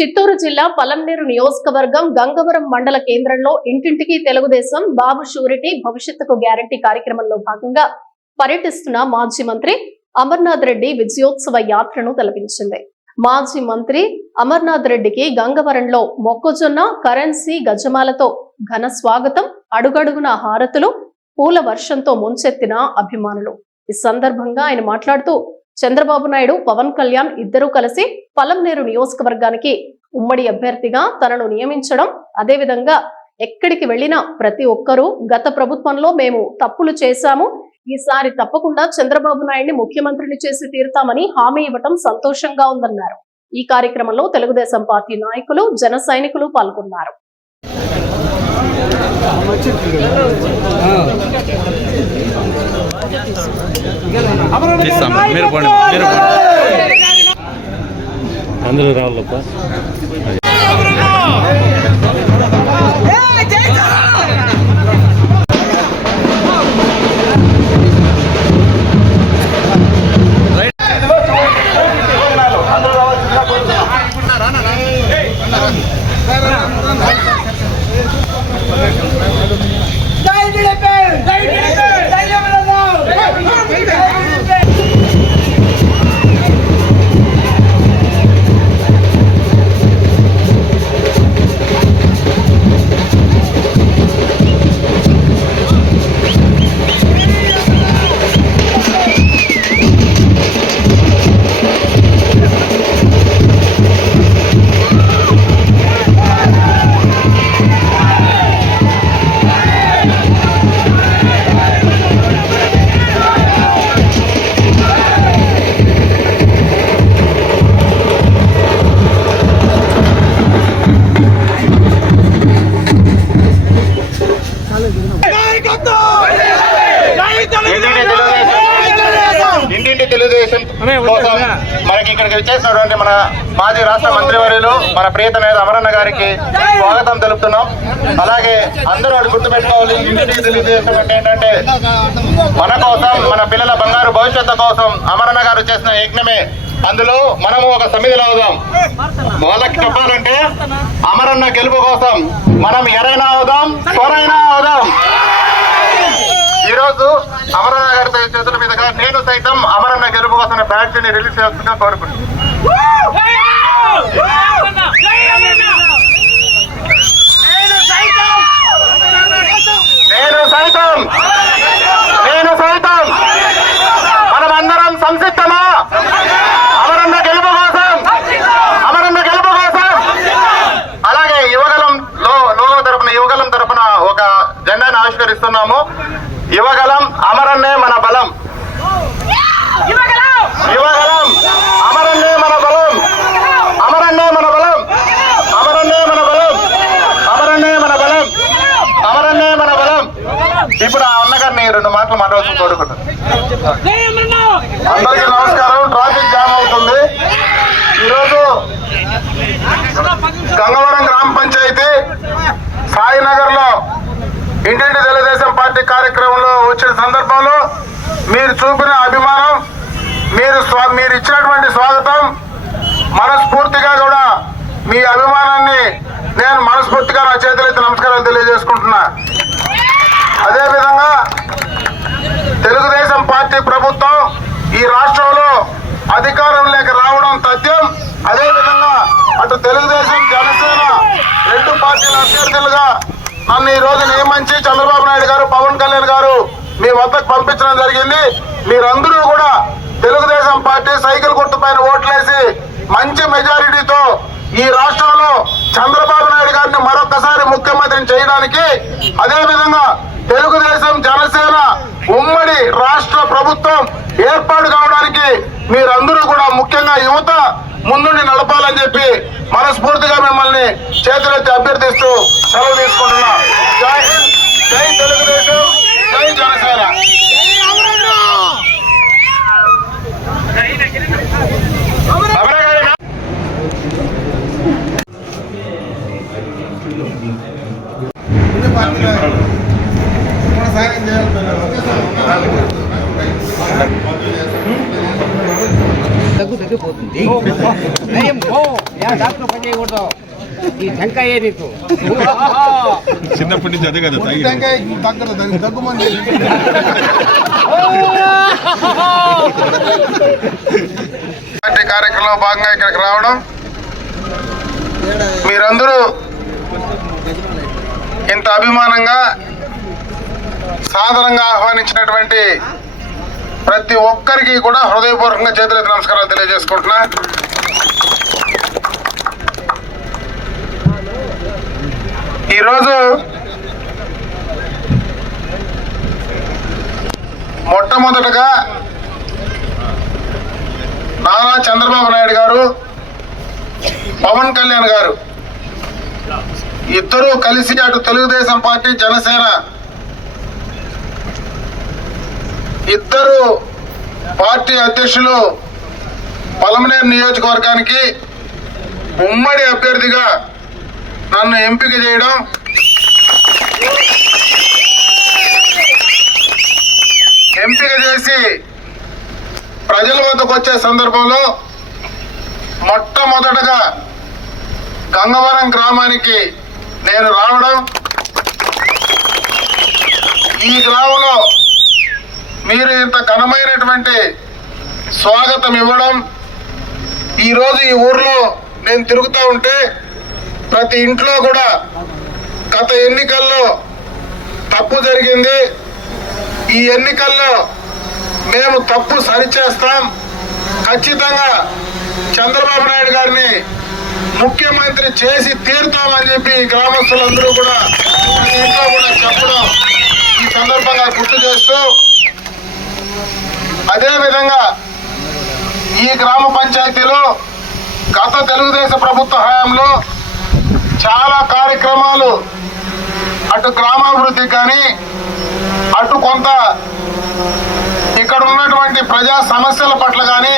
చిత్తూరు జిల్లా పలంనేరు నియోజకవర్గం గంగవరం మండల కేంద్రంలో ఇంటింటికి తెలుగుదేశం బాబు షూరిటీ భవిష్యత్తుకు గ్యారంటీ కార్యక్రమంలో భాగంగా పర్యటిస్తున్న మాజీ మంత్రి అమర్నాథ్ రెడ్డి విజయోత్సవ యాత్రను తలపించింది. మాజీ మంత్రి అమర్నాథ్ రెడ్డికి గంగవరంలో మొక్కజొన్న కరెన్సీ గజమాలతో ఘన స్వాగతం అడుగడుగున హారతులు పూల వర్షంతో ముంచెత్తిన అభిమానులు. ఈ సందర్భంగా ఆయన మాట్లాడుతూ చంద్రబాబు నాయుడు పవన్ కళ్యాణ్ ఇద్దరూ కలిసి పలంనేరు నియోజకవర్గానికి ఉమ్మడి అభ్యర్థిగా తనను నియమించడం అదేవిధంగా ఎక్కడికి వెళ్ళినా ప్రతి ఒక్కరూ గత ప్రభుత్వంలో మేము తప్పులు చేశాము. ఈసారి తప్పకుండా చంద్రబాబు నాయుడిని ముఖ్యమంత్రిని చేసి తీరుతామని హామీ ఇవ్వటం సంతోషంగా ఉందన్నారు. ఈ కార్యక్రమంలో తెలుగుదేశం పార్టీ నాయకులు జన సైనికులు పాల్గొన్నారు. ఇస్తాం మీరు పోండి మీరు పోండి అందరూ రావాలప్ప. ప్రియత మీద అమరన్న గారికి స్వాగతం తెలుపుతున్నాం. అలాగే అందరూ అది గుర్తుపెట్టుకోవాలి. ఇంటికి తెలియజేస్తున్నట్టు ఏంటంటే మన కోసం మన పిల్లల బంగారు భవిష్యత్తు కోసం అమరన్న గారు చేసిన యజ్ఞమే. అందులో మనము ఒక సమిధిలో అవుదాం. వాళ్ళకి చెప్పాలంటే అమరన్న గెలుపు కోసం మనం ఎరైనా అవుదాం త్వరైనా అవుదాం. ఈరోజు అమరన్న గారి చేతుల మీదుగా నేను సైతం అమరన్న గెలుపు కోసం బ్యాడ్జ్ని రిలీజ్ చేస్తున్నా కోరుకుంటున్నాను నేను సైతం నేను సైతం సంసిద్ధమా అమరన్న గెలుపు కోసం. అమరన్న గెలుపు కోసం. అలాగే యువగలం లో లోగో తరపున యువగలం తరపున ఒక జెండాను ఆవిష్కరిస్తున్నాము. యువగలం అమరన్నే మన బలం. యువగలం! అమరన్నే మన బలం. అమరన్నే మన బలం. అమరన్నే మన బలం. అమరన్నే మన బలం. అమరన్నే మన బలం. ఇప్పుడు ఆ అన్నగారిని రెండు మాటలు మాట్లాడుతూ కోరుకుంటాను అందరికీ నమస్కారం. ట్రాఫిక్ జామ్ అవుతుంది. ఈరోజు గంగవరం గ్రామ పంచాయతీ సాయినగర్లో ఇంటింటి తెలుగుదేశం పార్టీ కార్యక్రమంలో వచ్చిన సందర్భంలో మీరు చూపిన అభిమానం మీరు స్వా- మీరు ఇచ్చినటువంటి స్వాగతం మనస్ఫూర్తిగా కూడా మీ అభిమానాన్ని నేను మనస్ఫూర్తిగా నా చేతులైతే నమస్కారాలు తెలియజేసుకుంటున్నా. అదేవిధంగా తెలుగుదేశం పార్టీ ప్రభుత్వం ఈ రాష్ట్రంలో అధికారం లేక రావడం తథ్యం అదేవిధంగా అటు తెలుగుదేశం జనసేన రెండు పార్టీల అభ్యర్థులుగా నన్ను ఈ రోజు నియమించి చంద్రబాబు నాయుడు గారు పవన్ కళ్యాణ్ గారు మీ వద్దకు పంపించడం జరిగింది. మీరందరూ కూడా తెలుగుదేశం పార్టీ సైకిల్ గుర్తు పైన ఓట్లేసి మంచి మెజారిటీతో ఈ రాష్ట్రంలో చంద్రబాబు నాయుడు గారిని మరొకసారి ముఖ్యమంత్రిని చేయడానికి అదేవిధంగా తెలుగుదేశం జనసేన ఉమ్మడి రాష్ట్ర ప్రభుత్వం ఏర్పాటు కావడానికి మీరందరూ కూడా ముఖ్యంగా యువత ముందుండి నడపాలని చెప్పి మనస్ఫూర్తిగా మిమ్మల్ని చేతులెత్తి అభ్యర్థిస్తూ సెలవు తీసుకుంటున్నా. జై హింద్ జై తెలుగుదేశం జై జనసేన. ఈ టెంకాయ నీకు. చిన్నప్పటి నుంచి అదే కదా తాగి పార్టీ కార్యక్రమంలో భాగంగా ఇక్కడికి రావడం మీరందరూ ఇంత అభిమానంగా సాధారణంగా ఆహ్వానించినటువంటి ప్రతి ఒక్కరికి కూడా హృదయపూర్వకంగా చేతులెత్తి నమస్కారాలు తెలియజేసుకుంటున్నా. ఈరోజు మొట్టమొదటగా నారా చంద్రబాబు నాయుడు గారు పవన్ కళ్యాణ్ గారు ఇద్దరూ కలిసి అటు తెలుగుదేశం పార్టీ జనసేన ఇద్దరు పార్టీ అధ్యక్షులు పలమనేరు నియోజకవర్గానికి ఉమ్మడి అభ్యర్థిగా నన్ను ఎంపిక చేయడం. ఎంపిక చేసి ప్రజల వద్దకు వచ్చే సందర్భంలో మొట్టమొదటగా గంగవరం గ్రామానికి నేను రావడం. ఈ గ్రామంలో మీరు ఇంత ఘనమైనటువంటి స్వాగతం ఇవ్వడం. ఈరోజు ఈ ఊర్లో నేను తిరుగుతూ ఉంటే ప్రతి ఇంట్లో కూడా గత ఎన్నికల్లో తప్పు జరిగింది. ఈ ఎన్నికల్లో మేము తప్పు సరిచేస్తాం. ఖచ్చితంగా చంద్రబాబు నాయుడు గారిని ముఖ్యమంత్రి చేసి తీరుతామని చెప్పి గ్రామస్తులందరూ కూడా ఇంట్లో కూడా చెప్పడం ఈ సందర్భంగా గుర్తు చేస్తూ అదేవిధంగా ఈ గ్రామ పంచాయతీలో గత తెలుగుదేశం ప్రభుత్వ హయాంలో చాలా కార్యక్రమాలు అటు గ్రామాభివృద్ధి కానీ అటు కొంత ఇక్కడ ఉన్నటువంటి ప్రజా సమస్యల పట్ల కానీ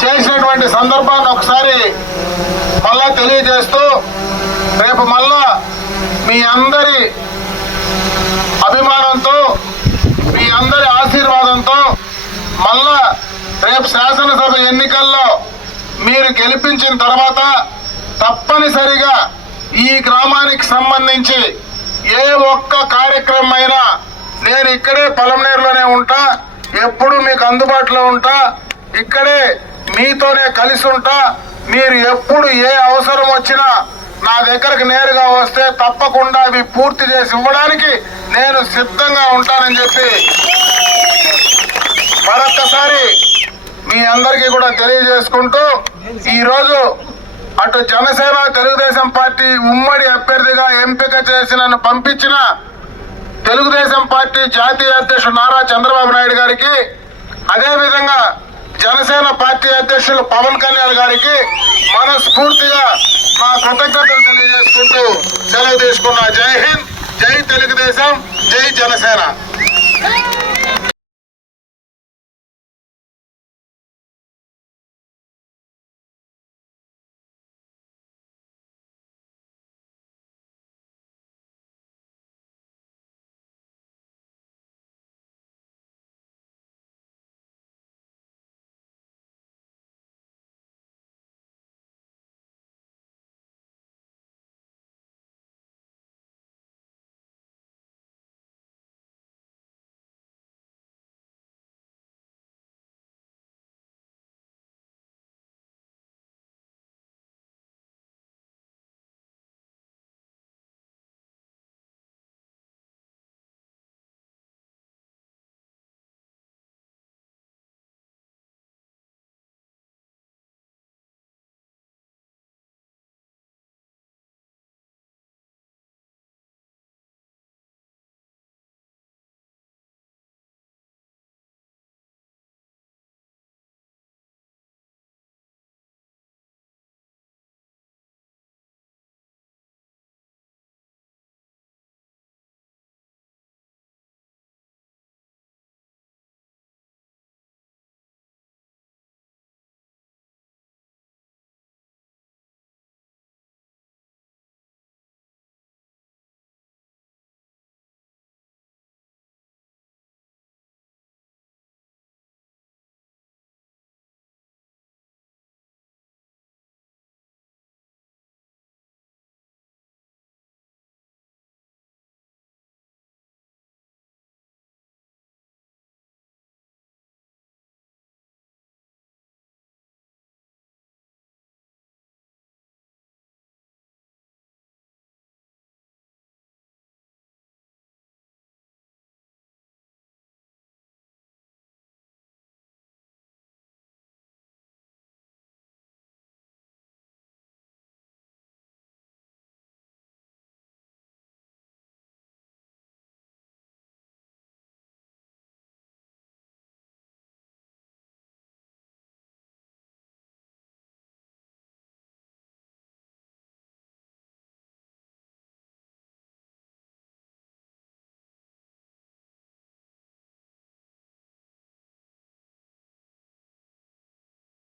చేసినటువంటి సందర్భాన్ని ఒకసారి మళ్ళా తెలియజేస్తూ రేపు మళ్ళా మీ అందరి అభిమానంతో మీ అందరి ఆశీర్వాదంతో మళ్ళా రేపు శాసనసభ ఎన్నికల్లో మీరు గెలిపించిన తర్వాత తప్పనిసరిగా ఈ గ్రామానికి సంబంధించి ఏ ఒక్క కార్యక్రమం అయినా నేను ఇక్కడే పొలంనేరులోనే ఉంటా ఎప్పుడు మీకు అందుబాటులో ఉంటా ఇక్కడే మీతోనే కలిసి ఉంటా మీరు ఎప్పుడు ఏ అవసరం వచ్చినా నా దగ్గరకు నేరుగా వస్తే తప్పకుండా అవి పూర్తి చేసి ఇవ్వడానికి నేను సిద్ధంగా ఉంటానని చెప్పి మరొక్కసారి మీ అందరికీ కూడా తెలియజేసుకుంటూ ఈరోజు అటు జనసేన తెలుగుదేశం పార్టీ ఉమ్మడి అభ్యర్థిగా ఎంపిక చేసి నన్ను పంపించిన తెలుగుదేశం పార్టీ జాతీయ అధ్యక్షుడు నారా చంద్రబాబు నాయుడు గారికి అదేవిధంగా జనసేన పార్టీ అధ్యక్షులు పవన్ కళ్యాణ్ గారికి మనస్ఫూర్తిగా మా కృతజ్ఞతలు తెలియజేసుకుంటూ సెలవు తీసుకున్నా. జై హింద్ జై తెలుగుదేశం జై జనసేన.